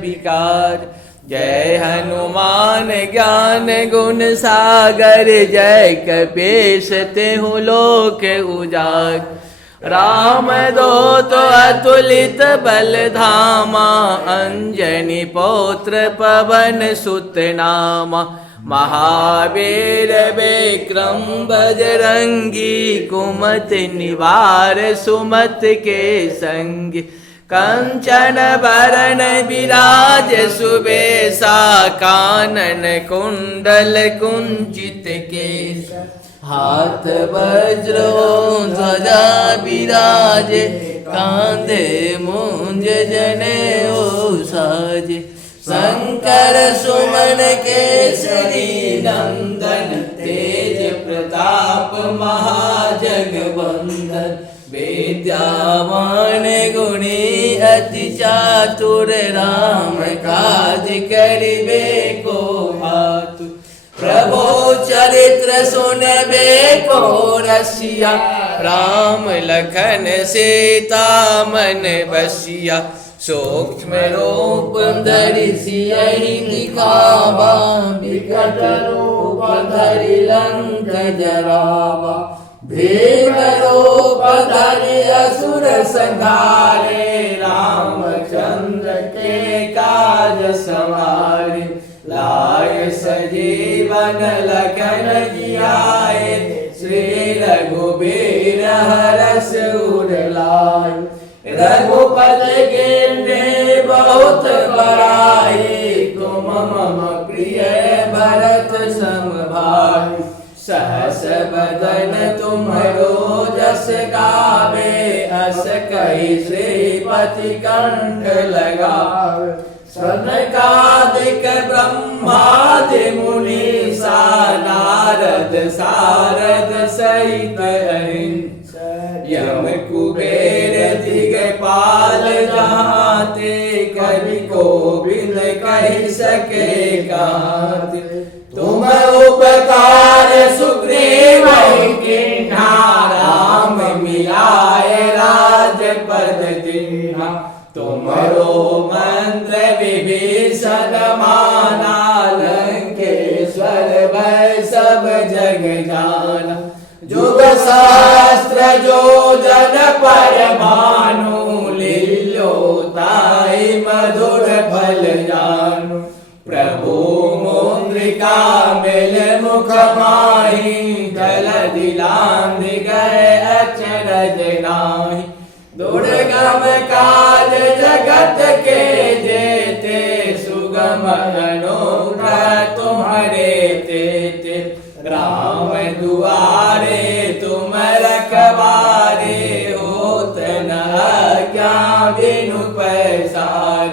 विकार। जय हनुमान ज्ञान गुण सागर, जय कपीश तिहु लोक उजागर। राम दूत अतुलित बल धामा, अंजनी पौत्र पवन सुत नामा। महावीर विक्रम बजरंगी, कुमति निवार सुमति के संगी। कंचन बरन विराज सुबेसा, कानन कुंडल कुंचित केसा। हाथ वज्र ध्वजा विराजे, कांधे मूंज जनेऊ साजे। शंकर सुमन केसरी नंदन, तेज प्रताप महाजगवंदन। विद्यावान गुणी अति चातुर, राम काज करिबे को आतुर। प्रभु चरित्र सुनबे को रसिया, राम लखन सीता मन बसिया। सूक्ष्म रूप धरि सियहि दिखावा, विकट रूप धरि लंक जरावा। भीम रूप धरि असुर संहारे, रामचंद्र के काज सवारे। लाए सजीवन लखन जियाए, श्री रघुबीर हरष उर लाए। रघुपति कीन्ही बहुत बड़ाई, तुम मम प्रिय भरत सम भाई। सहस बदन तुम्हरो जस गावे, अस कहि श्रीपति कंठ लगावे। सनकादिक ब्रह्मादि मुनीसा, नारद सारद सहित अहिंसा। यम कुबेर दिगपाल जहाते, कवि कोविद कहि सके गाते। तुम उपकार सुग्रीव कीन्हा, राम मिलाए राजपद दीन्हा। तुमरो मंत्र विभीषण माना, लंकेश्वर भय सब जग जाना। जुग सहस्त्र जो जन पर भानु, लील्यो ताहि मधुर फल जानू। प्रभु मुद्रिका मिल मुख माहि, जलधि लांघि गए अचरज नाहि। दुर्गम काज जगत के जेते, सुगम अनुग्रह तुम्हारे तेते। राम दुआरे तुम रखवारे, होत न आज्ञा बिनु पैसार।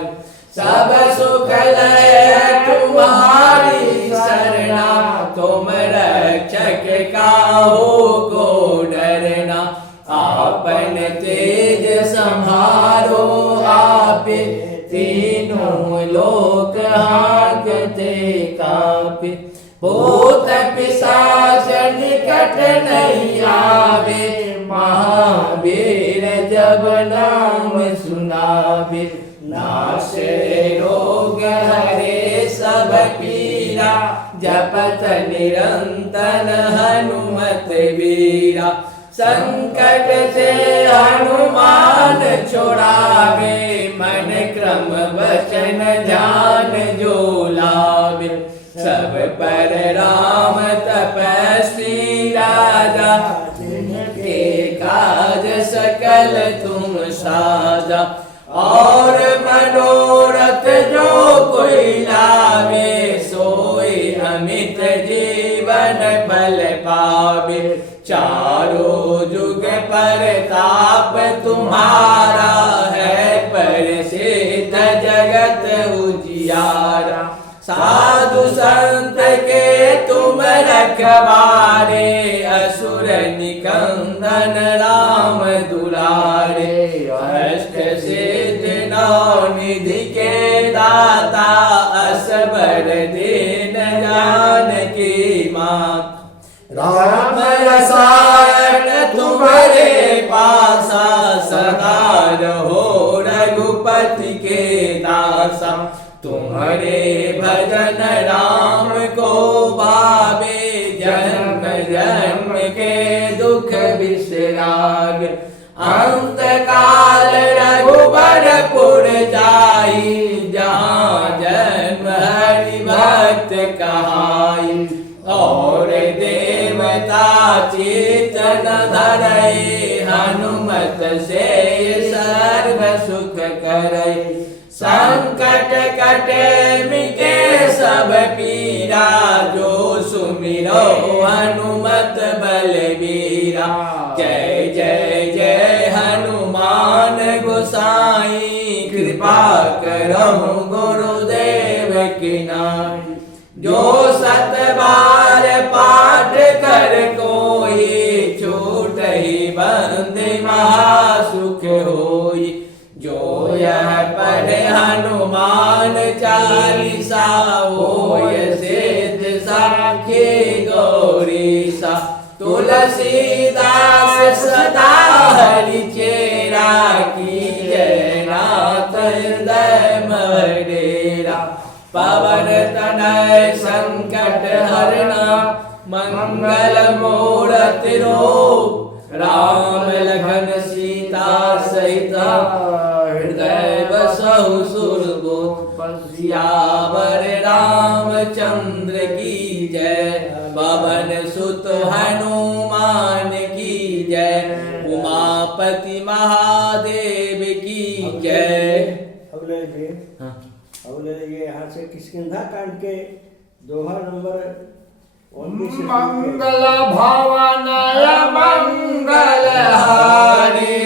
सब सुख लय तुम्हारी सरना, तुम रक्षक काहू को डरना। आपन तेज संहारो आपे, तीनों लोक हांकते कापे। भूत पिशाच निकट नहीं आवे, महावीर जब नाम सुनावे। नाशे रोग हरे सब पीरा, जपत निरंतर हनुमत वीरा। संकट से हनुमान छुड़ावे, मन क्रम वचन ध्यान जो लावे। सब पर राम तपस्वी राजा, जिनके काज सकल तुम साजा। और मनोरथ जो कोई लावे, सोई अमित जीवन फल पावे। चारों जुग परताप तुम्हारा, है प्रसिद्ध जगत उजियारा। साधु संत के तुम रखवारे, असुर निकंदन राम दुलारे। अष्ट सिद्धि नौ निधि के दाता, असबर दीन जानकी माता। राम रसायन तुम्हारे पासा, सदा रहो रघुपति के दास। आशा। तुम्हारे भजन राम को भावे, जन्म जन्म के दुख बिसराग। अंत काल रघुबरपुर जाई, जहाँ जन्म हरि भक्त कहाई। और देवता चेतन धरई, हनुमत से सर्व सुख करई। संकट कटे मिटे सब पीरा, जो सुमिरो हनुमत बलबीरा। जय जय जय हनुमान गोसाई, कृपा करहु गुरुदेव की नाई। जो सत बार पाठ कर कोई, छूट ही बंद महासुख होई। जो यह पढ़े हनुमान चालीसा, होय सिद्ध साखी गौरीसा। तुलसीदास सदा हरि चेरा, की जय नाथ हृदय मडेरा। पवन तनय संकट हरना, मंगल मूरति रूप। राम लखन सीता सहित, हृदय बसहु सुरभूप। सियावर रामचंद्र की जय, पवन सुत हनुमान की जय। उमापति महादेव की जय। अब ले लीजिए यहाँ से किष्किंधा कांड के दोहा नंबर 19। मंगल भवनय मंगल हारी,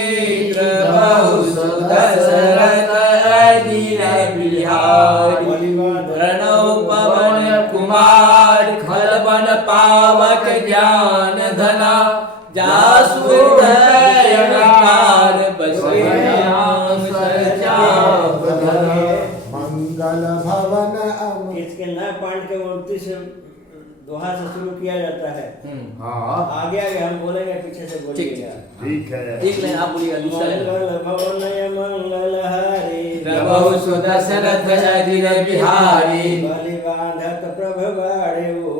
प्रभु सुदशरथ अजिर बिहारी। प्रणव पवन कुमार, खलवन पावक ज्ञान धना। जासु हृदय विकार, बसे राम सचाव धना। मंगल भवन किष्किंधा कांड के 29 दोहा से शुरू किया जाता है। आगे आगे हम बोलेंगे, पीछे से बोलिएगा। ठीक है, एक लाइन आप बोलिएगा, दूसरा लाइन। मंगल भवनय मंगल हारी, प्रभु सुदशरथ अजिर बिहारी। बलि बांधत प्रभु बाढ़ेऊ,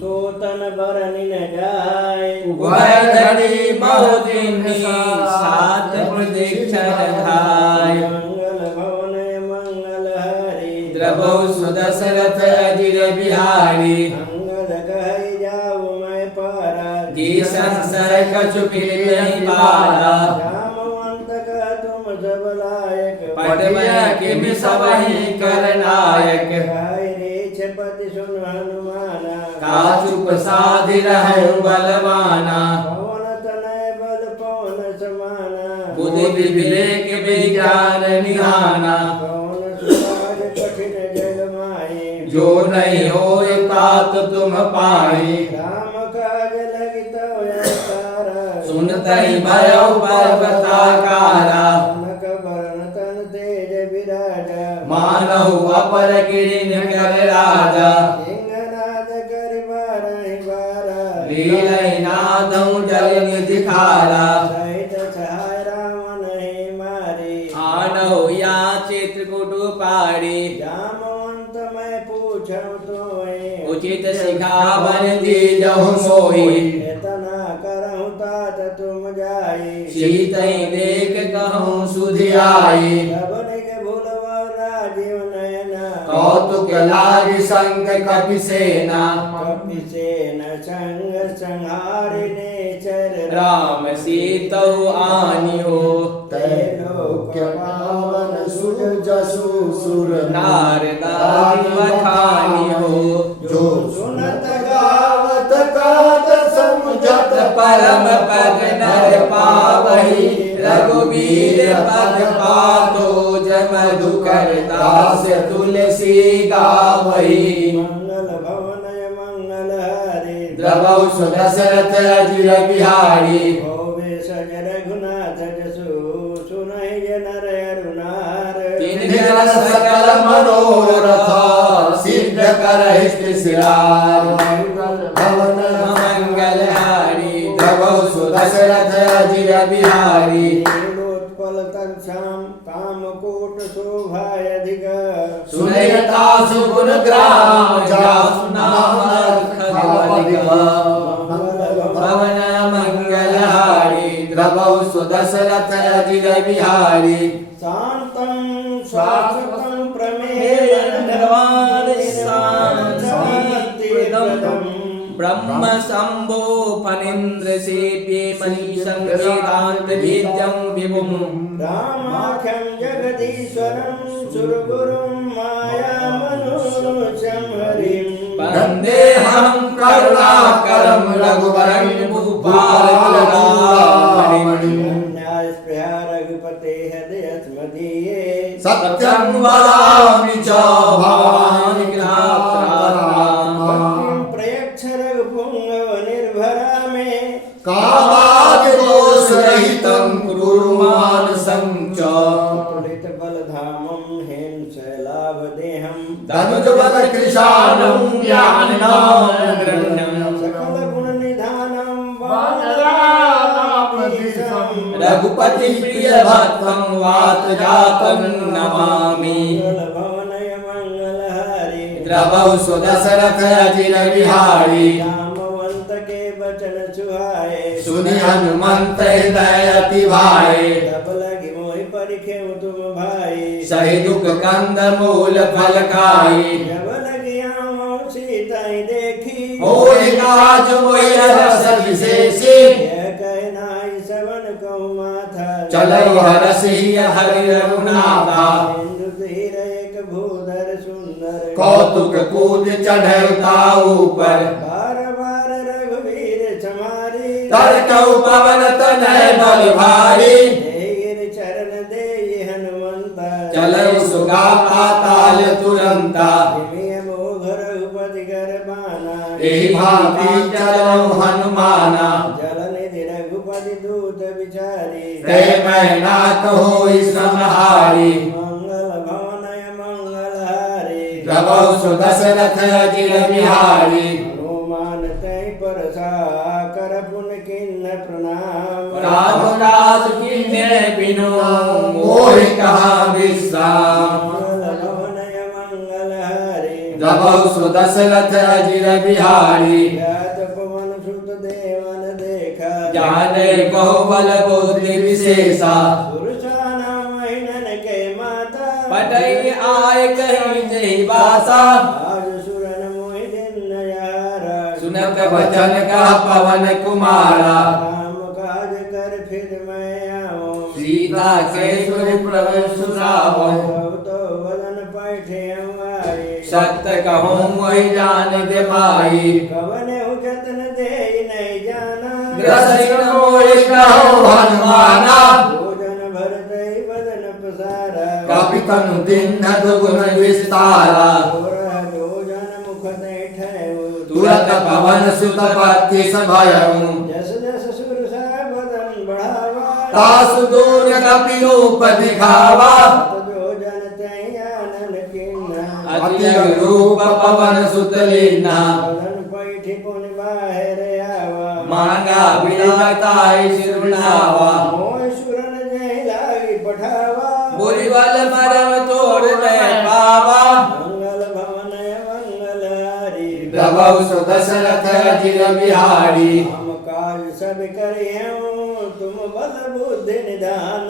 सोतन बरनि न जाय। उभय धरी बहुदिनी, सात प्रदीक्षण धाय। मंगल भवनय मंगल हारी, प्रभु सुदशरथ अजिर बिहारी। मंगल कहै जाऊ मैं पारा, की संशय कछु पीर नहीं पारा। जामवंत कह तुम सब लायक, पटवय किम सबहि कर नायक। गाय रे छपति सुन हनुमाना, काचु प्रसादि रहु बलवाना। पवन तनय बल पवन समाना, बुद्धि विवेक विज्ञान निधाना। पवन सुराज कठिन जग माही, जो नहीं होय तात तुम पाई। राम काज लगित तारा, सुनतहि भयो पर्वताकारा। कनक बरन तन तेज विराजा, मानहु अपर किरिन कर राजा। सिंहनाद करि बारहि बारा, लीलहि नादहु जल निधि खारा। सहित छहाय राम नहीं मारी, आनहु या चित्रकूट पारी। जामवंत मैं पूछऊँ तोय, उचित सिखावन दीजहु मोहि। इतना करहूँ तात तुम जाई, सीतहि देख कहूँ सुधियाई। सबनिक भूलवा राजीव नयना, कौतुक लागी संग कपिसेना। कपिसेन संग संहारिने चर, राम सीतहु आनिहो। त्रैलोक पावन सुजसु सुर नारदारि बखानिहो। जो सुनत गावत गात समझत परम पद नर पावहि। रघुवीर पद पातो, जमधु कर दास तुलसी गावहि। मंगल भवनय मंगल हारी, प्रभु सुदशरथ अजिर बिहारी। होवे सज रघुनाथ जसु, सुनहि जे नर अरुनार। तीन जन सकल मनोरथ, सिद्ध करहि त्रिशिरार। भवन मंगल हारी, प्रभु सुदशरथ अजिर बिहारी। नीलोत्पल तत्सम, कामकूट शोभाय अधिक, सुनयता सुगुण ग्राम जासु नाम खगवलिक पवन मंगलहारी द्रवौ सुदशरथ अजिर बिहारी शांतं शाश्वतं प्रमेयं निर्वाण शांतिप्रदं ब्रह्म शंभो फणीन्द्र सेव्ये मनीषं वेदांत वेद्यं विभुं रामाख्यं जगदीश्वरं सुरगुरुं मायामनुष्यं हरिं वन्देऽहं करुणाकरं रघुवरं भूपालरामणिं न्यायस्पृहा रघुपतेः दयस्मदीये सत्यं वदामि च भवानि भक्तिं प्रयच्छ रघुपुङ्गव निर्भरा मे कामादिदोषरहितं कुरु मानसं च बलधामं हेम शैलाभदेहं धनुजबल कृशानं ज्ञाननामग्रहणं सकल गुण निधानं वानराणामधीशं रघुपति प्रिय भक्तं वात जातं नमामि भवनय मंगलहारी द्रवौ सुदशरथ अजिर बिहारी रामवंत के वचन सुहाए सुनि हनुमंत हृदय अति भाए तब लगी मोहि परिखे तुम भाई सहि दुख कंद मूल फल खाई जब लगी आमो सीताई देखी होई काज मोहि रस विशेषी यह कहनाई सवन कहूँ माथा चलई हरसि हरि रघुनाथा हिंदु धीर एक भूधर सुंदर कौतुक कूद चढ़ै ताऊ पर बार बार रघुवीर समारी तरकौ पवन तनय बल भारी गिर चरण दे हनुमंत चलई सुगा पाताल तुरंता हिमिय मोघ रघुपति कर बाना एहि भांति चलौ हनुमाना जल निधि रघुपति दूत विचारी ते मैना होई समहारी मंगल भवनय मंगलहारी द्रवौ सुदशरथ अजिर बिहारी हनुमान तै परसा कर पुन किन्न प्रणाम राम दास कीन्हे बिनु मोहि कहाँ विश्राम मंगल भवनय मंगलहारी द्रवौ सुदशरथ अजिर बिहारी ज्ञात पवन सुत देवन देखा जाने कहो बल बुद्धि विशेषा पुरुषा नाम हिनन के माता पटई आय कहीं जही बासा आज सुरन मोहि दिन नयारा सुनत वचन का पवन कुमारा राम काज कर फिर मैं आऊं सीता के सुर प्रवेश सुनावो तो वदन पैठे हमारे सत्य कहूँ वही जान दे पाई कवन जतन दे नहीं जाना ग्रसित मोहि कहो हनुमाना भोजन भरत वदन पसारा कपितनु दिन दुगुण विस्तारा भोजन मुख ठहु तुरत पवन सुत पति सभयऊ जस जस सुर सा वदन बढ़ावा तासु दूर कपि रूप दिखावा भोजन तय आनन किन्ना अति रूप पवन सुत लीना वदन पैठी पुन बाहर आवा मांगा बिलाताई सिरनावा मोह सुरन जय लागी पठावा बुरी बल मरम तोड़ दे पावा मंगल भवनय मंगलहारी द्रवौ सुदशरथ अजिर बिहारी हम काज सब करियऊं तुम बल बुद्धि निधान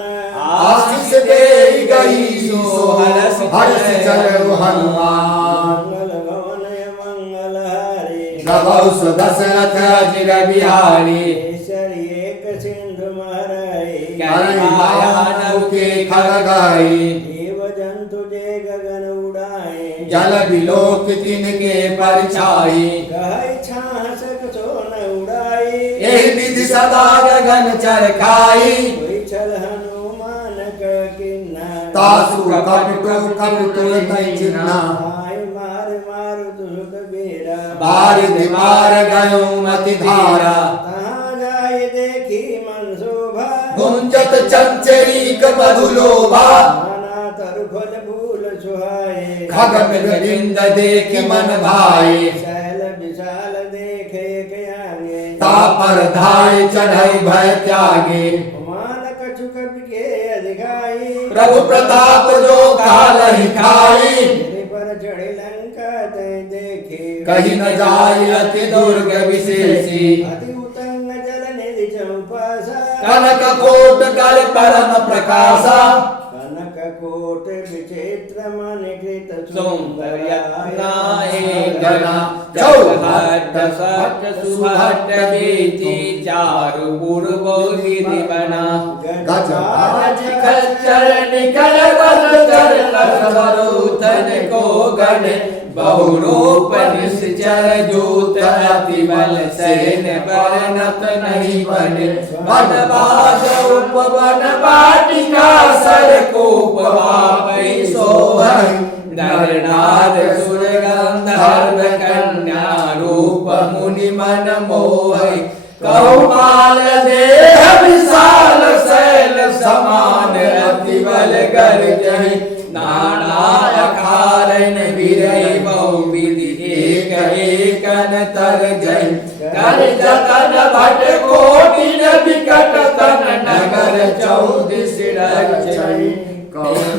आशीष देई गई सो हरस चलो हनुमान मंगल भवनय मंगलहारी द्रवौ सुदशरथ अजिर बिहारी ईश्वर एक सिंधु महरई करि माया नव के खर गई जीव जंतु जे गगन उड़ाए जल बिलोक तिनके परछाई कहै छासक सोन उड़ाई एहि विधि सदा गगन चरखाई कोई छल हनुमान क किन्ना तासु कपटो तै चिन्हा आय मार मार दुष्ट बेरा बारिद मार गयो मति धारा तहाँ जाय देखी मन शोभा गुंजत चंचरीक मधुलोभा नाना तरफल फूल सुहाए खग मृगिंद देखि मन भाई शैल विशाल देखे कयांगे तापर धाय चढ़ई भय त्यागे मान कछु कवि के अधिकाई प्रभु प्रताप जो काल ही खाई पर चढ़े लंका तै देखे कहीं न जाय अति दुर्ग विशेषी अति उतंग जल निधि चंपासा कनक कोट गल परम प्रकाशा कनक कोट विचित्र मन कृत सौंदर्यनाए गणा चौहट सट सुहट बीती चारु पूर्व गिरि बना गज खच्चर निकल बल चरण को गण बहुरूप निश्चर जूत अति बल सेन बरनत नहीं बने वन बाज उपवन बाटिका सर को पवाई सोहर नर नार सुर गंधर्व कन्या रूप मुनि मन मोह कौमाल देह विशाल शैल समान अति बल गर्जहि नाना अखारन विरय बहु विधि एक एकन तर जय कर जतन भट कोटि विकट तन नगर चौदिस रक्षय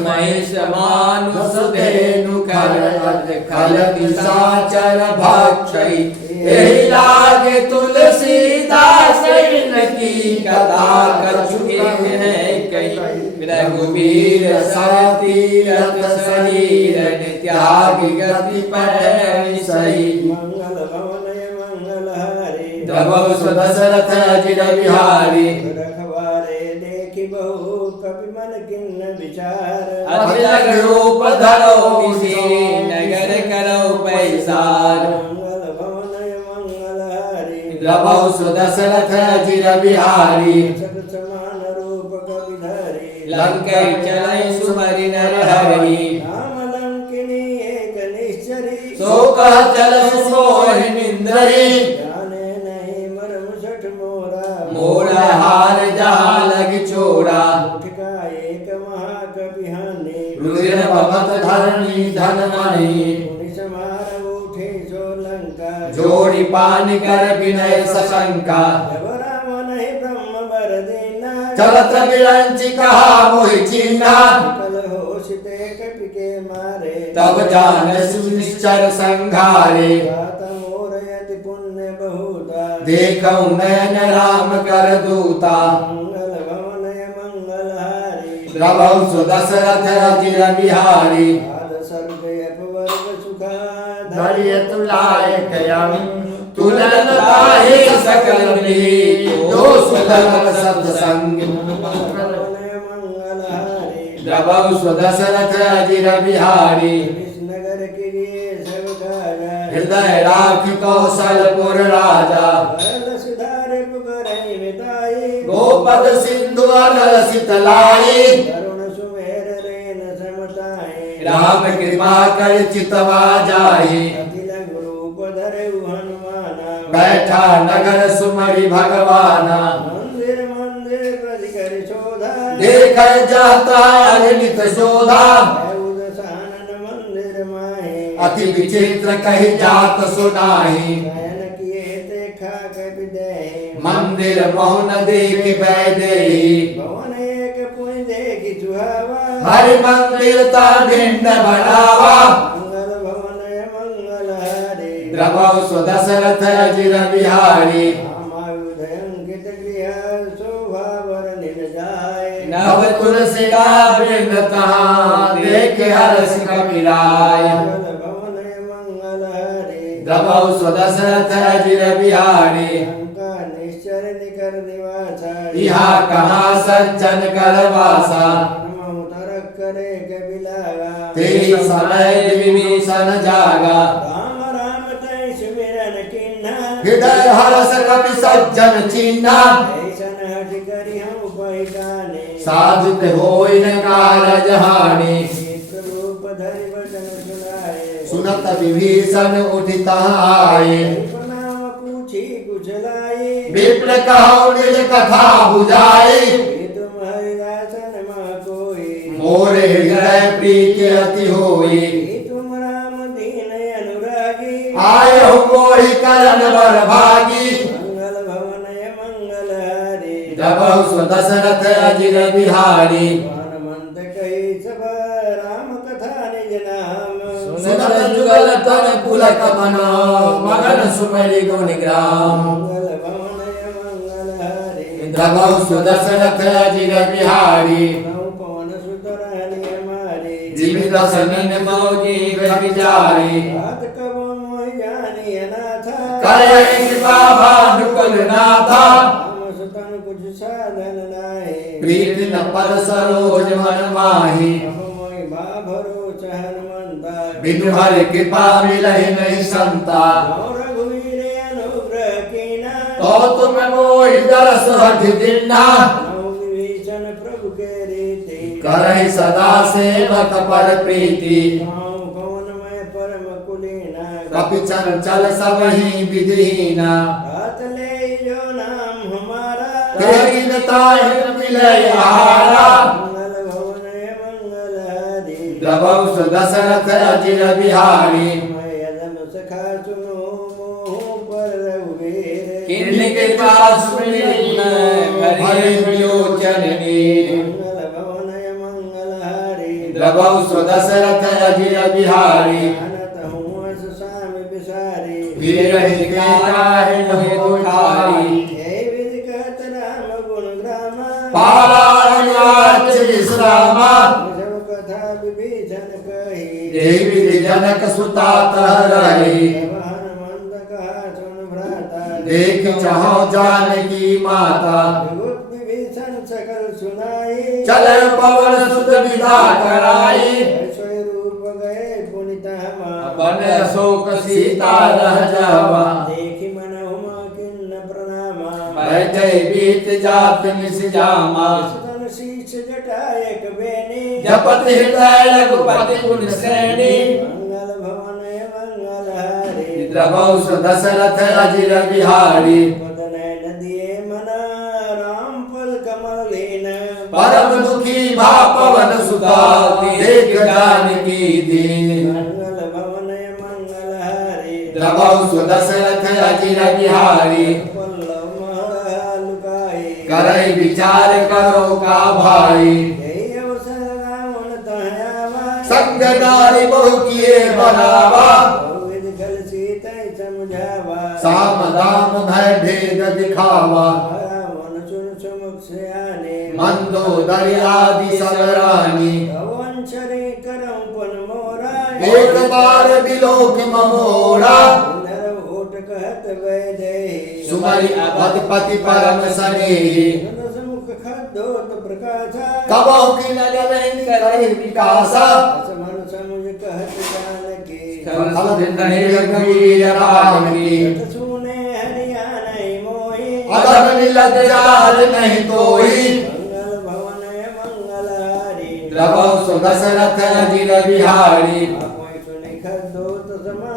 महिष मानुष धेनु खल निशाचर भक्षय एहि लागे तुलसीदास की कथा कछु एक है कई रघुवीर सतीरथ शरीर त्याग गति पढ़ सही मंगल भवनय मंगल हरे द्रवौ सुदशरथ अजिर बिहारी रखवारे देखि बहु कपि मन किन्न विचार अतिलग रूप धरो विषे नगर करो पैसार मंगल भवनय मंगल हरे द्रवौ सुदशरथ अजिर बिहारी सत समान रूप कपि धरे लंकै चलै सुमरि नर हरि राम लंकिनी एक निश्चरी शोक चल सुमोहिनींद्री जाने नहीं मरम सठ मोरा मोरा हार जहाँ लग छोड़ा उठका एक महाकपि हानि रुधिर भवत धरणी धन मणि मुनि समार उठे सो लंका जोड़ी पान कर विनय सशंका जब रावण ही ब्रह्म वर देना चलत विरंचि कहा मोहि चिन्हा कल होशिते कपि के मारे तब जान सुनिश्चर संघारे गात मोर यति पुण्य बहुता देखौ नयन राम कर दूता मंगल भवनय मंगल हारी द्रवौ सुदशरथ अजिर बिहारी आद सर्ग अपवर्ग सुखा धरिय तुलाय कयम तुलन ताहि सकल प्रीत जो सुधर सत्संग भवनय मंगल हारी द्रवौ सुदशरथ अजिर बिहारी विष्णुनगर के लिए सब काजा हृदय राख कौशलपुर राजा भरत सुधारे पुकरहि मिताई गोपद सिंधु अनलसित लाई करुण सुमेर रेन समताई राम कृपा कर चितवा जाहि अखिल रूप धरऊ हनुमाना बैठा नगर सुमरि भगवाना मंदिर मंदिर प्रति कर शोधा देख जाता अगणित शोधा उदसानन मंदिर माहे अति विचित्र कही जात सुनाहि नयन किए देखा कपि देहि मंदिर मौन देख बैदेही भवन एक पुनि देखि सुहावा हरि मंदिर ता भिन्न बनावा मंगल भवनय मंगल हरे द्रवौ सुदशरथ अजिर बिहारी रामायुध अंकित गृह शोभा वर निज जाय नव तुलसी का वृंद तहाँ देख हर्ष कपिराय मंगल भवनय मंगल हरे द्रवौ सुदशरथ अजिर बिहारी लंका निश्चर निकर निवासा इहा कहाँ सज्जन कर वासा हनुमं तरक करे कपिलागा तेहि समय विभीषण जागा राम राम तै सुमिरन किन्हा हृदय हर्ष कपि सज्जन चिन्हा ऐसन हठ करि हम पहिचाने साधु के होई न कारज हानि एक रूप धरि वचन सुनाए सुनत विभीषण उठि तहाँ आए प्रणाम पूछी कुछ लाई विप्र कहौ निज कथा बुझाई ये तुम हरिदासन मह कोई मोरे हृदय प्रीति अति होई ये तुम राम दीन अनुरागी आयो मोहि करन बर भागी मंगल भवनय मंगल हरे द्रवौ सुदशरथ अजिर बिहारी हनुमंत कही सब राम कथा निज नाम सुनत जुगल तन पुलक मन मगन सुमरि गुण ग्राम मंगल भवन मंगल हरि द्रवौ सुदशरथ अजिर बिहारी नौ पवन सुतरहनि हमारे जीवित सनिन मौजी विचारी बात कबो मोहि जानी अनाथ करे कृपा भानुकुल नाथा राम सुतन कुछ साधन नाहि प्रीति न पद सरोज मन माही अब मोहि बा भरोस हनुमंता बिनु हरि कृपा मिलहि नहीं संता और रघुवीर अनुग्रह कीना तो तुम मोहि दरस हठि दिन्ना नौ विभीषण प्रभु के रीति करहि सदा सेवक पर प्रीति गाँव पवन में परम कुलीना कपि चंचल सबहि विधिहीना हाथ ले जो नाम हमारा तेरी ताहि मिलै आहारा मंगल भवन मंगल हरि द्रवौ सुदशरथ अजिर बिहारी मैं यदन सखा सुनो मोह पर रघुवीर किन्हीं के पास मिली हरि विलोचन नीर मंगल भवन मंगल हरि द्रवौ सुदशरथ अजिर बिहारी जानत हूँ अस स्वामी बिसारी वीर हिताहि नहीं दुखारी हे विधि कहत राम गुण ग्राम पारायण विश्रामा सब कथा विभीषण कही देवी जनक सुता तह रही जब हनुमंत कहा सुन भ्राता देख चाहो जानकी माता विभूत विभीषण सकल सुनाई चल पवन सुत विदा कराई ऐसोई रूप गए पुनित हमा बन शोक सीता रह जावा देखी मन हुमा किन्न प्रणामा बैठे बीत जात निस जामा सुतन शीश जटायक बेनी जपत हृदय रघुपति गुण श्रेणी मंगल भवन मंगल हरि द्रवौ सुदशरथ अजिर बिहारी पद नयन दिए मना राम पद कमल लीन परम दुखी भा पवन सुता देख जानकी दीन मंगल भवन मंगल हरि द्रवौ सुदशरथ अजिर बिहारी पल्लव महल लुकाई करई विचार करो का भाई यही अवसर रावण तहयावा संग नारी बहु किए बनावा विधि कल सीता समझावा साम दाम भय भेद दिखावा रावण सुन सुमुख से आने मंदोदरी आदि सब रानी वंशरी करम पन मोरा एक बार बिलोक ममोरा नर होट कहत वैदेही सुमरि अवधपति परम स्नेही समुख खद्दोत प्रकाशा कबहु की नजर नहीं करे विकासा समन समुझ कहत जानकी कल दिन रघुवीर राम की कथ सुने हरियाणा मोहि अधम निलज जाल नहीं तोई मंगल भवन मंगल हरि द्रवौ सुदशरथ अजिर बिहारी कोई सुनि खद्दोत समा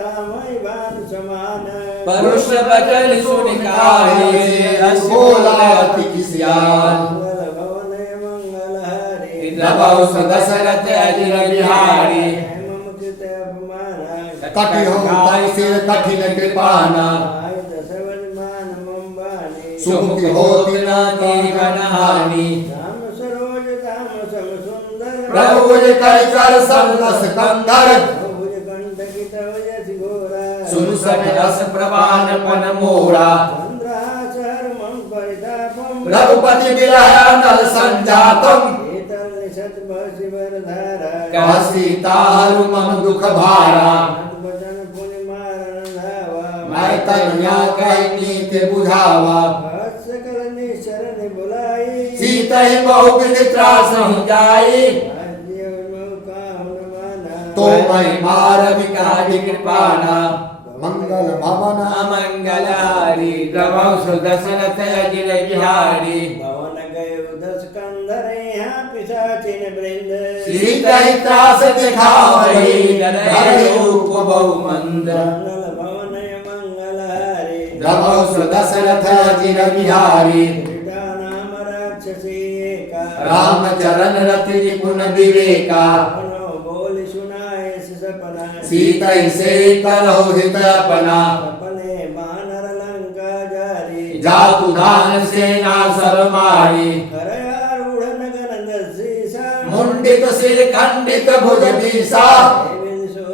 राम बाण समान परुष बचन सुनि काहि बोला अति किसियान मंगल भवन मंगल हरि द्रवौ सुदशरथ अजिर बिहारी मम कृत अपमाना कटि हो तै सिर कठिन कृपाना आय दशवन मान मम्बानी सुमुख होति न जीवन हानि राम सरोज धाम सम सुंदर प्रभु कर कर संतस कंधर भुज कंठ की तव यश घोरा सुन सन रस प्रवान पन मोरा चंद्रहास हरमं परितापम रघुपति विरह नल संजातम शीतल निशत शिवर धारा कह सीता हरु मम दुख भारा बचन पुनि मारण धावा मैं तनिया कह नीति बुझावा हस सकल निशरण बुलाई सीतहि बहु विधि त्रास जाई राज्य मौका हुन माना तो मैं मार विकारि कृपाना मंगल भवन अमंगलारी द्रवौ सुदशरथ अजिर बिहारी भवन गयो दस कंधर यहाँ पिशाचिन वृंद सीतहि त्रास दिखावहि हरि रूप बहु मंद मंगल भवन मंगल हरि द्रवौ सुदशरथ अजिर बिहारी पिता नाम राक्षसी एका राम चरण रति निपुण विवेका अपनो बोल सुनाए सपना सीतहि से करहु हित अपना अपने बानर लंका जारी जातु धान सेना सब मारी करयारूढ़ नगर सीसा मुंडित सिर खंडित भुज बीसा विधि सो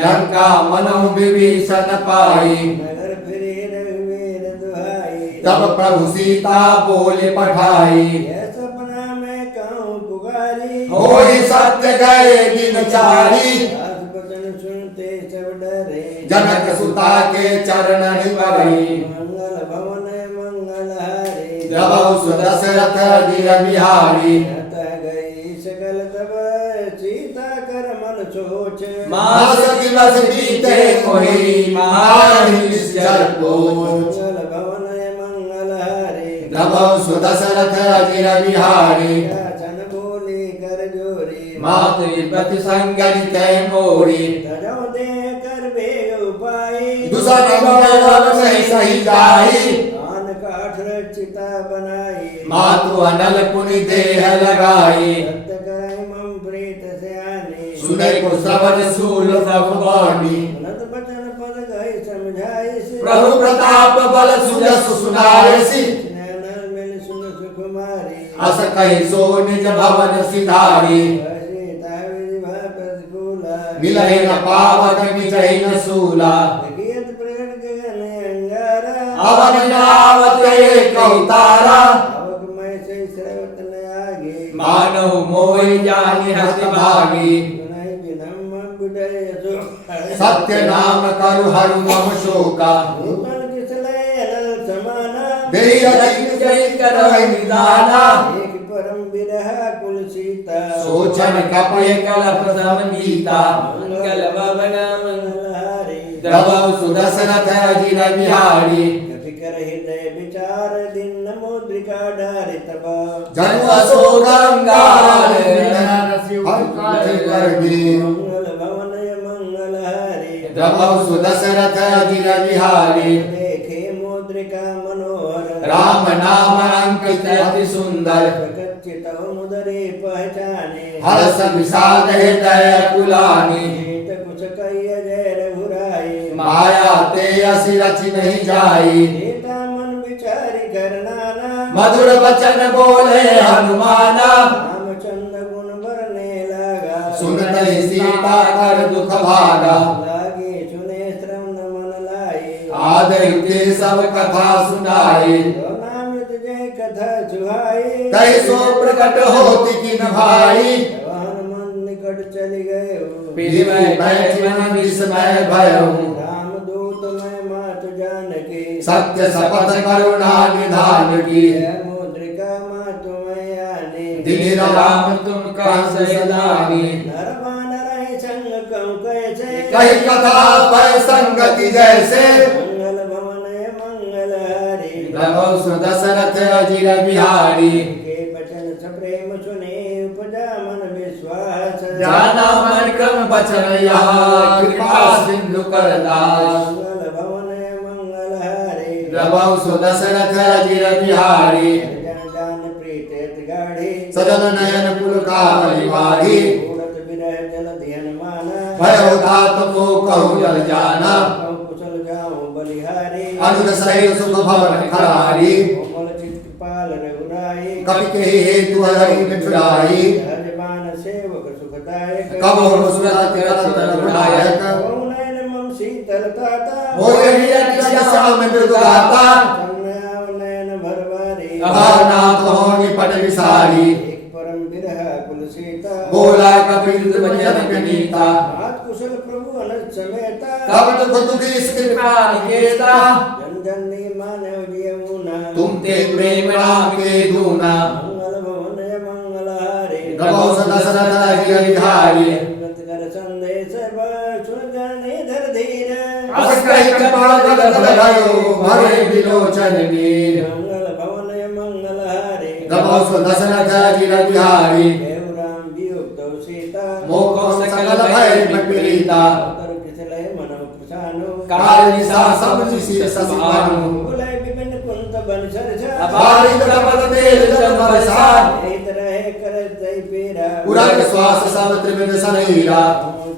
लंका मनो विभीषण पाई, नगर फिरे रघुवीर दुहाई। तब प्रभु सीता बोले पठाई, यह सपना मैं कहूँ पुकारी, होई सत्य गए दिन चारी, दास वचन सुनते सब डरे, जनक सुता के चरण निबरी, मंगल भवन मंगल हारी, जब सुदशरथ अजिर बिहारी, हत गई सकल तब सीता कर मन सोच, मास दिवस बीते मोहि, मारहि निश्चर पोच, मंगल भवन मंगल हारी, जब सुदशरथ अजिर बिहारी, चन बोली कर जोरी, मातु प्रति संगनि तय मोरी, तजो दे कर बेग उपाई, दुसर गौरव सही सही जाई, कान काठ चिता बनाई, मातु अनल पुनि देह लगाई, सत्य कराई मम प्रीत सयानी, सुनै को श्रवण सूल भगवानी, नत बचन पद गई समझाई, प्रभु प्रताप बल सुजस सुनायसी, नैनल मिल सुन सुकुमारी, अस कहि सो निज भवन सिधारी, सीता विधि प्रतिकूला, मिलहि न पावक मिटहि न सूला, लगियत प्रेम गगन अंगारा, अवन नावत एकौ तारा, आवक मैं से श्रवत न आगे, मानव मोहि जानि हति भागी, सुनाई बिनम बुझय सो, सत्य नाम करु हरु मम शोका, नूतन किसलय अनल समाना, देहि अति जय करहि निदाना, एक परम विरह कुल सीता, सोचन कपय कलप समनीता, मंगल भवन मंगल हारी, जब सुदशरथ अजिर बिहारी, कपि कर हृदय विचार दिन मुद्रिका डारि तब, जनु अशोक अंगार करगी, मंगल भवन मंगल हारी, जब सुदशरथ अजिर बिहारी, देखे मुद्रिका मनोहर, राम नाम अंकित अति सुंदर, प्रकट मुदरे पहचाने, हर्ष विषाद हृदय कुलानी, जीत कुछ कही जय रघुराई, माया ते असि रचि नहीं जाई, सीता मन विचारी करनाना, मधुर वचन बोले हनुमाना, रामचंद्र गुण बरने लगा, सुनत ही सीता कर दुख भागा, लागे सुने श्रवण मन लाई, आदर के सब कथा सुनाई, जो नामित जय कथा सुहाई, तै सो प्रकट होति किन भाई, हनुमान निकट चली गए, पीढ़ी में बैठ मन विस्मय भयउ, राम दूत मैं मातु जानकी, सत्य शपथ करुणा निधान की, जय मुद्रिका मातु मैं आने, दिन राम तुम कह सैलानी, नर बानर ही संग कहूँ कैसे, कही कथा पै संगति जैसे, मंगल भवन मंगल हारी, प्रभु सुदशरथ अजिर बिहारी, के बचन सप्रेम सुने उपजा मन विश्वास, जाना मन क्रम बचन यहाँ कृपा सिंधु कर दास, मंगल भवन मंगल हारी, प्रभु सुदशरथ अजिर बिहारी, जन जान प्रीत गाढ़ी, सजल नयन पुलकावली वाही, उड़त विरह जल ध्यान माना, भयो तात को कहु जल जाना, कहूँ कुशल जाऊँ बलिहारी, अनुज सहित सुख भवन खरारी, कोमल चित्त पाल रघुराई, कपि के हेतु हरि मिठुराई, हरिबान सेवक सुखदायक, कबो सुरत रतन गुणायक, ओम नयन मम शीतलताता, होय हियति श्याम मृदुगाता, तन्मयाव नयन भरवारी, अभानाथ हो निपट विसारी, एक परम विरह कुल सीता, बोला कपिल वचन विनीता, मात कुशल प्रभु अनंत समेता, तब दुख दुखी इस कृपा निकेता, जन जन ने मानव जीवना, तुम ते प्रेम राम के दूना, मंगल भवन मंगल हारी, प्रभु दशरथ अजिर बिहारी, गत कर संदेश सुन जन धर धीर, अस कहि कृपा जगत भयो भरे विलोचन नीर, मंगल भवन मंगल हारी, प्रभु दशरथ अजिर बिहारी, देव राम वियोग तव सीता, मोको सकल भय पीड़िता, तर किसलय मन प्रसानो, काल निशा सब शीर ससिबानु, बुलाय विपिन कुंत बन सरसा, बारी तपत तेल जल बरसात, एक रहे कर दई पीरा, पुरख श्वास सब त्रिविध शरीरा,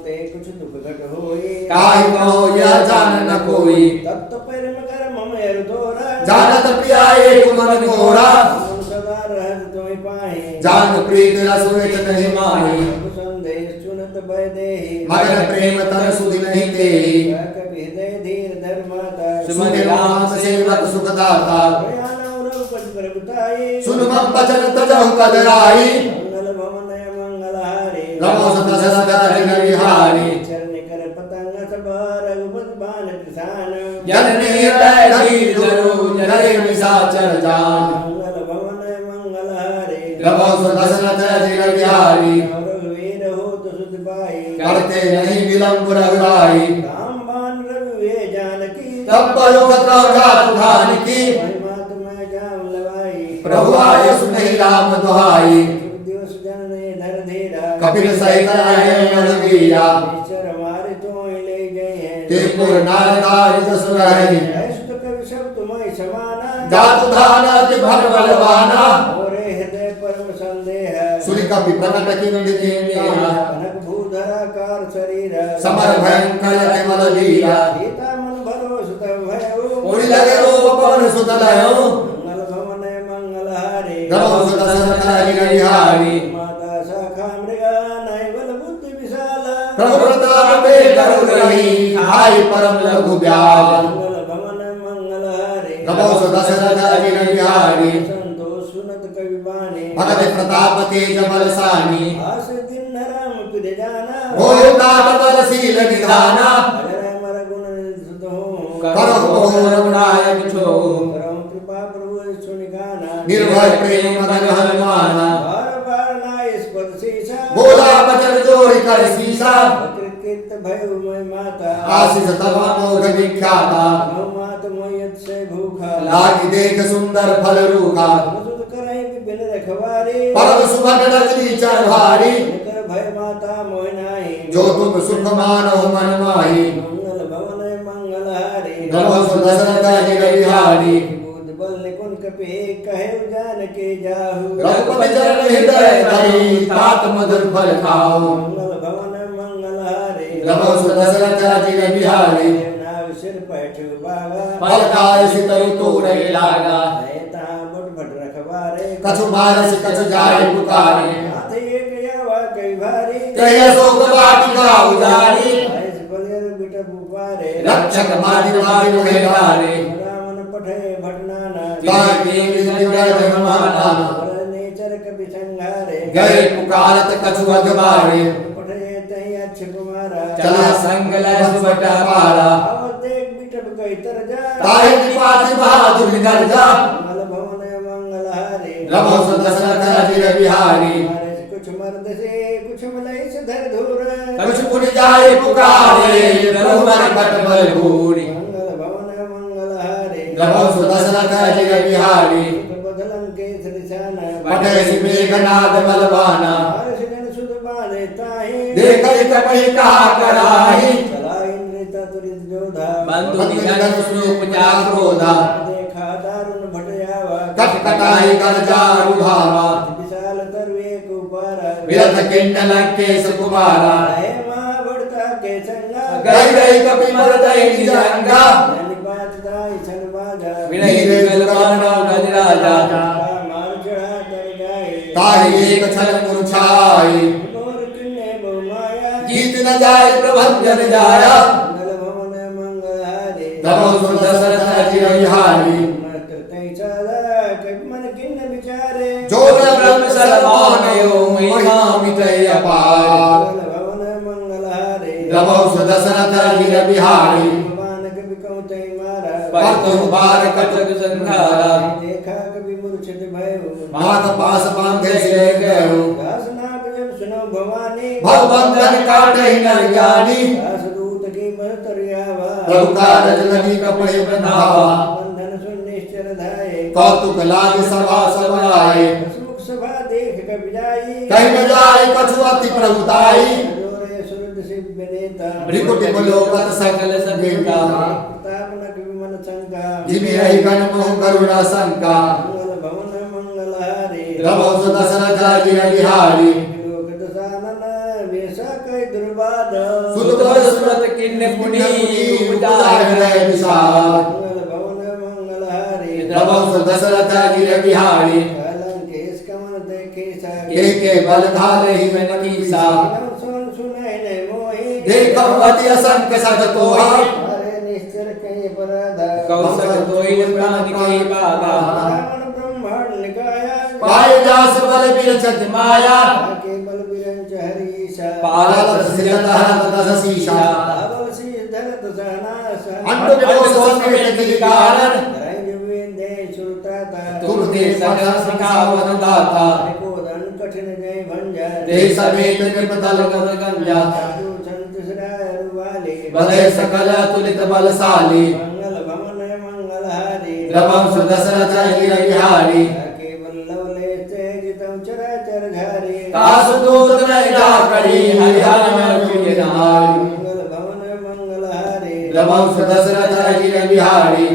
ते कुछ दुख घट होई, काहि कहो यह जान न कोई, तत्त परम कर मम यर दोरा, जानत प्रिया एक मन घोरा, सदा रहत तोय पाहि, जान प्रीत रस वेट नहीं माही, संदेश सुनत भय मोय देहि मगन प्रेम तर सुधि नहीं तेहि कपि हृदय धीर धर्माता सुन राम सेवक सुखदाता सुन मम बचन तजहु कदराई मंगल भवन मंगल हारी रमो दशरथ अजिर बिहारी चरण कर पतंग सभा रघुपति बाण किसान जननी हृदय धीर धरु जरे निशाचर जान मंगल भवन मंगल हारी रमो दशरथ अजिर बिहारी रघुवीर हो तो सुध पाई करते नहीं विलंब रघुराई राम बाण रघुवीर जानकी तब बलो खान की मात मैं जाम लवाई प्रभु आय सुनि राम दुहाई दिवस जन ने धर धीरा कपिल सहित आए रघुवीरा ईश्वर हमारे तो ले गए हैं ते पुर नार नारी जस रहे ऐसु तो कवि सब तुम्हें समाना जातु धान अति भर बलवाना मोरे हृदय परम संदेह सुनि कपि प्रकट किरण देहा कनक भूधरा कार शरीर समर भयंकर अतिमल वीरा सीता मन भरोस तब भयो उड़ी लगे रूप पवन सुत लयो मंगल भवन मंगल हारे रमो दशरथ अजिर बिहारी माता शाखा मृगा नैवल बुद्धि विशाला प्रभु प्रताप पे करुण रही भाई परम लघु ब्याज मंगल भवन मंगल हारे रमो दशरथ अजिर बिहारी संतोष सुनत कवि बानी भगत प्रताप तेज बलसानी आस दिन राम पिर जाना होय तात बलशील निधाना अजर अमर गुण सुध हो करो बहु रघुनायक छो परम कृपा प्रभु सुनिगाना निर्भय प्रेम मगन हनुमाना बार बार नाय स्पर्शीसा बोला बचन जोड़ कर सीसा कृत भयो मैं माता आशीष तवा मोघ विख्याता नौ मात मोयत से भूखा लागी देख सुंदर फल रूखा मसुद करई बिन रखवारी परम सुभग रजनी चरभारी कर भय माता मोय नाही जो तुम सुख मानो मन माही मंगल भवन मंगल हारी नमो दशरथ अजिर बिहारी बुद्ध बल निकुन कपि कहे जान के जाहु रघुपति चरण हृदय धरी तात मधुर फल खाओ मंगल भवन मंगल हारी नमो दशरथ अजिर बिहारी नाव सिर पैठु बागा फल खाए सितरु तोड़े लागा रहता मुठ भट रखवारे कछु मारस कछु जाय पुकारे हाथ एक यावा कई भारी कह शोक वाटिका उजारी ऐस बलियर बिट बुपारे रक्षक मारि मारि मेहारे रामन पठे भटनाना ताके दिव्य जमाना नेचर कवि संघारे गए पुकारत कछु अगवारे पठे तई अच्छ कुमारा चला संग लय सुबटा पारा आवत देख बिटप कई तर जा ताहि निपाति बहादुर गरजा मंगल भवन मंगल हारे रमो दशरथ अजिर बिहारी कुछ मर्द से कुछ मलई से धर धूर कुछ पुनि जाय पुकारे रघुवर भट बल भूरी मंगल भवन मंगल हारे रमो दशरथ अजिर बिहारी बदलन के सरिसान पठे मेघनाद बलवाना हर्षगण सुध बाले ताहि देख कपि कहा कराही चला इंद्र तुरित जोधा बंधु निधन स्वरूप जा क्रोधा देखा दारुण भटयावा कट कटाई कर जारु धावा विशाल तरवे कुपारा विरथ किंड लंकेश कुमारा है मां बढ़ता के संगा गई गई कपि मरदई निज अंगा निपात दाई छनबागा विनय गलवाना गजराजा मार चढ़ा कर गाए ताहि एक छल मुरझाई मोर किन्ने बहु माया जीत न जाय प्रभंजन जाया मंगल भवन मंगल हारे नमो दशरथ अजिर बिहारी तै चला कवि मन किन्न विचारे जो न ब्रह्म सर्वानयो महिमा मिटय अपार मंगल भवन मंगल हारे नमो दशरथ अजिर बिहारी भगवान कवि कहते मारा परतु बार कटक संघारा देखा कवि मूर्छित भयो मात पास बांधे सिरे गयो दास नाम जब सुनो भवानी भवबंधन काटे नर ज्ञानी दास दूत की महतरियावा प्रभु कारज लगी कपड़े बंधावा बंधन सुन निश्चर धाये कौतुक लाग सभा समाये हसमुख सभा देख कवि जाई कहीं न जाय कछु अति प्रभुताई जोरे सुरद शिव विनेता रिकुट मुलोकत सकल सदेता प्रताप न कवि मन शंका जिमि रही गण मोह करुणा शंका मंगल भवन मंगल हारे रमो दशरथ अजिर बिहारी लोक दशानन वेशा कई दुर्बाद सुतोर सुरत किन्न पुनि उपजाय विशाल मंगल भवन मंगल हारे रमो दशरथ अजिर बिहारी कलंकेश कमन देखे सा के बल धारे ही में कीसा सुन सुनै ने देखो अति असंख्य सगतो हरे निश्चर कहीं पराधा कौशल तोई प्राण की बाधा ब्राह्मण ब्रह्मांड निकाया पाय जास बल विरचत माया के बल विरंच हरीशा पालत सिरतः दशशीषा बल शीष धरत सहनास अंड विदोष समेत की कारण रंग विंदे सुरताता तुरते सकल सिखावन दाता कोदन कठिन जय भंजा देह समेत निर्मतल गद गंजा साधु संत सिराय वाले बलय सकल तुलित बलशाली मंगल भवन मंगल हारी रमं सुदशरथ गिर विहारी के वल्लवले तेजितम चराचर घारी कासुदूत नैना करी हरिहर प्रिय नारी मंगल भवन मंगल हारी रमं सुदशरथ गिर विहारी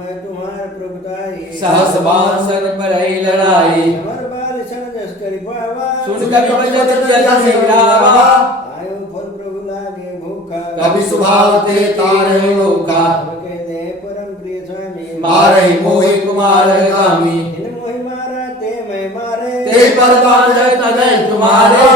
मैं तुम्हार प्रभुताई सहस बाण सन पर लड़ाई अमर बाल सन जस करि पावा सुन कवि बचत जस सिरावा आयो फल प्रभु लागे भूखा कवि सुभाव ते तारे लोका के दे परम प्रिय स्वामी मारे मोहि कुमार गामी इन मोहि मारा ते मैं मारे ते पर बांध तजय तुम्हारे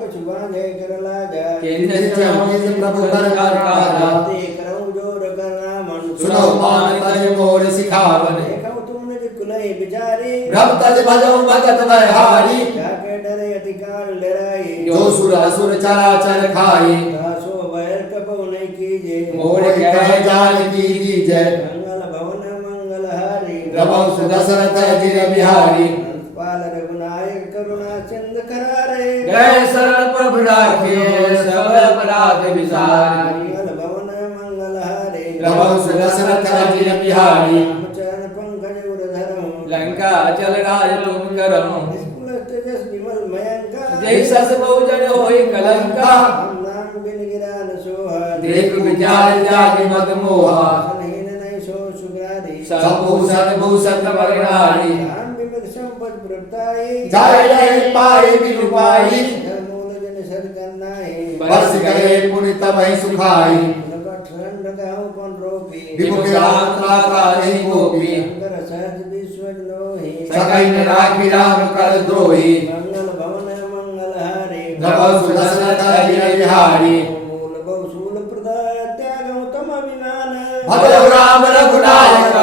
कुछ बांधे कर लाजा केंद्र से प्रभु कर काजा ते करऊं जोर करना मन सुनो मान तज मोर सिखावन देखऊं तुम निज कुलहि बिचारी भ्रम तज भजौ भगत बहारी जाके डरे अधिकार डराई जो सुर असुर चराचर खाई दासो बैर कपौ नहीं कीजे मोर कह जान की जय मंगल भवन मंगल हारी रमौ सुदशरथ जिर बिहारी पाल रघुनायक करुणा सिंध करारे गए शरण प्रभु राखे सब अपराध विसारी मंगल भवन मंगल हारी रमौ सुदशरथ जिर बिहारी चरण पंकज उर धरम लंका चल राज तुम करम निष्कुल तेजस विमल मयंका जय सस बहुजन होई कलंका हम नाम बिन गिरान सोहा देख विचार जाग मत मोहा संहीन नहीं सो सुग्रारी सब भूषण भूषण बरनारी राम विमल संपद प्रभुताई जय जय पाई विरुपाई मूल जन सद करनाई वर्ष गए पुनि तबहि सुखाई नकट रंड गाँव कौन रोपी विमुख यात्रा का नहीं गोपी अंगर सहज विश्व लोही सकई न राखी राम कर द्रोही मंगल भवन मंगल हारी रमौ सुदशरथ जिर बिहारी मूल बहुशूल प्रदाय त्यागम तम अभिमान भजो राम रघुनायक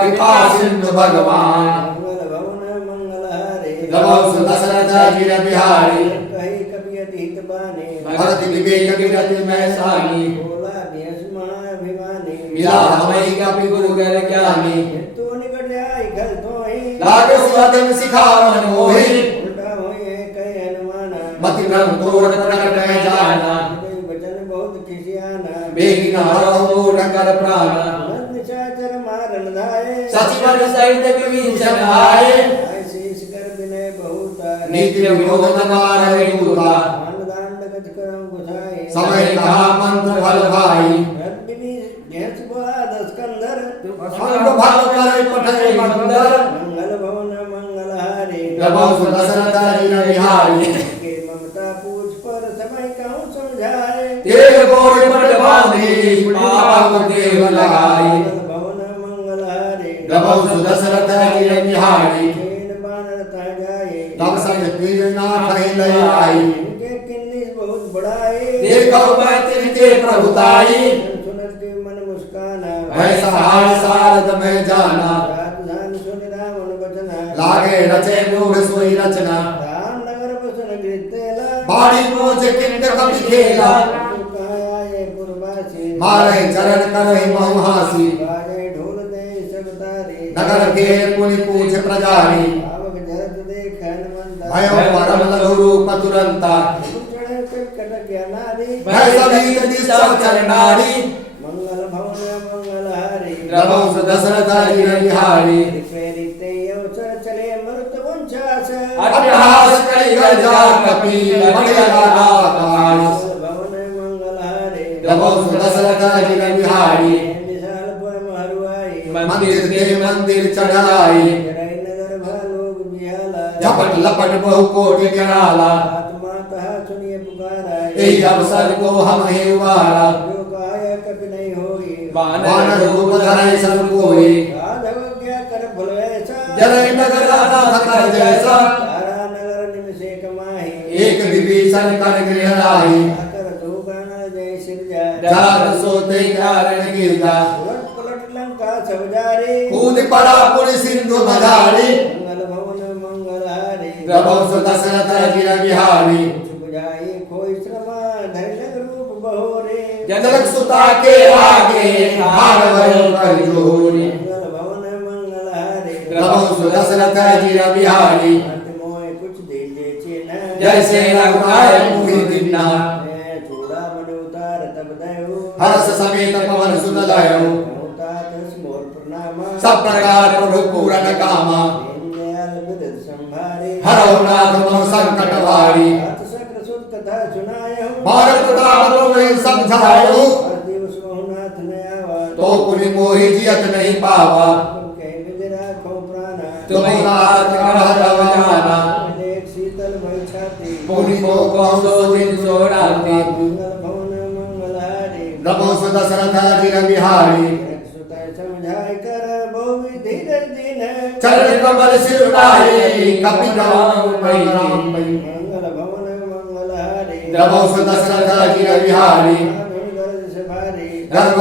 कृपा सिंधु भगवान मंगल भवन मंगल हारी रमौ सुदशरथ जिर बिहारी कही कपि अति हित बानी भरत विवेक विरति में सानी बोला भीष महाभिमानी मिला हमें कपि गुरु कर ज्ञानी तो निकट आई घर तो ही लागे सुअदन सिखावन मोहि उल्टा होए कहे हनुमान मति भ्रम तोड़ प्रकट है जाना वचन बहुत खिसियाना बेगी न हरौ मूढ़ कर प्राण निशाचर मारन धाये सचिवर सहित विभीषण आए शीश कर विनय बहुत नीति विरोध न मारे दूता दांड गत करम गुसाई समय कहा मंत्र फल भाई रद्दिनी घेस बोला दस्कंदर अंग भल करे पठे मंदर मंगल भवन मंगल हारी रमौ सुदशरथ जिर बिहारी के ममता पूछ पर समय कहूँ समझाए तेरे गोरे पट बांधी पाप देव लगाई मंगल भवन मंगल हारी रमौ सुदशरथ जिर बिहारी खेल बानर ता जाए तब संग पीर नाथ लय आई इनके किन्नीस बहुत बड़ाई देखो बैठे ते प्रभुताई सुनत के मन मुस्काना ऐसा हाल सारद में जाना राजधान सुन रावण बचना लागे रचे मूढ़ सोई रचना राम नगर बसन गृतेला बाड़ी पहुँच किंद कपि खेला कहा ये पुरवासी मारे चरण करहि बहुहासी बाजे ढोल दे सब तारी नगर के पुनि पूछ प्रजारी आवक जरत देख हनुमंता भयो परम लघु रूप तुरंता चढ़े कटक या नारी भय समीत दिशा चरनारी मंगल भवन मंगल हारी रमौ सुदशरथ जिर बिहारी प्रेरित अवसर चले मृत वंशास अट्टहास करि गजा कपि बड़ेगा आकाश भवन मंगल हारी रमौ सुदशरथ जिर बिहारी विशाल परम हरुआई मंदिर के मंदिर चढ़ाई जय नगर भालोग बिहाला झपट लपट बहु कोटि कराला आत्मा कहा सुनिए पुकारा एहि अवसर को हम ही उबारा जो कहा कभी नहीं होगी वानर रूप धरै सब कोई राघव क्या कर भल वैसा जरई नगर अनाथ कर जैसा तारा नगर निमिषे कमाही एक विभीषण कर गृह राही आकर धूकरण जय सिरजा जात सोते कारण गिरजा उलट पलट लंका सब जारे कूद पड़ा पुर सिंधु मधारी मंगल भवन मंगलहारी प्रभु दशरथ गिर बिहारी छुप जाए खोई श्रमा धैर्य रूप बहोरे जनक सुता के आगे हारवल कर जोरी मंगल भवन मंगलहारी प्रभु दशरथ गिर बिहारी मोय कुछ दीजे चिन्ह जैसे रघुनाय मुहि दिन्ना चूड़ा मन उतार तब दयो हर्ष समेत पवन सुत लयो उतार मोर प्रणाम सब प्रकार प्रभु पूरन कामा दयाल विरद संभारे हरौ नाथ मम संकट वारी हाथ सक्र सुत कथा सुनायो मार प्रताप प्रभु समझायो देव सोहनाथ ने आवा तो पुनि मोहि जियत नहीं पावा कह निज राखो प्राणा तुम नाथ कहत जाना एक शीतल भय छाती पुनि को कहु सो दिन सो राती मंगल भवन मंगलहारी प्रभु दशरथ गिर बिहारी सुतय समझाय कर बहु धीर दिन चरण कमल सिर उठाए कपि राम राम मंगल भवन मंगलहारी प्रभु दशरथ गिर बिहारी गरज से भारी गर्भ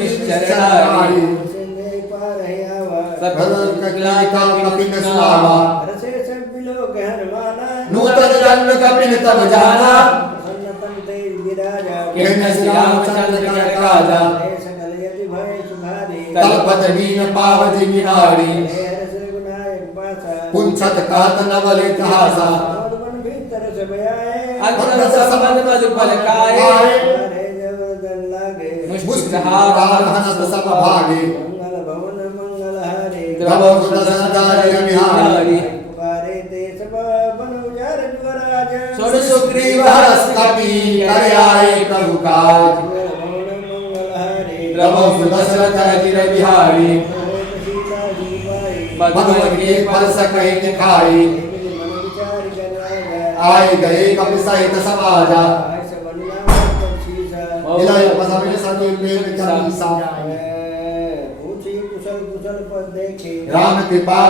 निश्चरणारी सिंधे पार है आवा सभल कलिका कपि न सुनावा रसे सब बिलोक हर माना नूतन जन्म कपि तब जाना प्रसन्न पंते विराजा कहने श्री रामचंद्र कनक राजा सकल यति भय सुधारी तलपत दीन पावती मिनारी हर से गुनायक पासा पुंछत कहत नवले कहासा और मन भीतर सब आए अंतर संबंध मधुपल काए अरे जबरदन लागे मुष्टिहार हनत सब भागे मंगल भवन मंगलहारी प्रभु दशरथ गिर बिहारी पुकारे ते सब बन उजार जुवराज सुन सुग्रीव हरस कपि कर आए प्रभु काज मंगल भवन मंगलहारी प्रभु दशरथ गिर बिहारी सीता जी पाई मधुवन के फल सकहि के खाई मन विचार कर राजा आए गए कपि सहित समाजा ऐसा बनना पक्षीसा इलाय पसमे सती में चलीसा पूछी कुशल कुशल पद देखे राम कृपा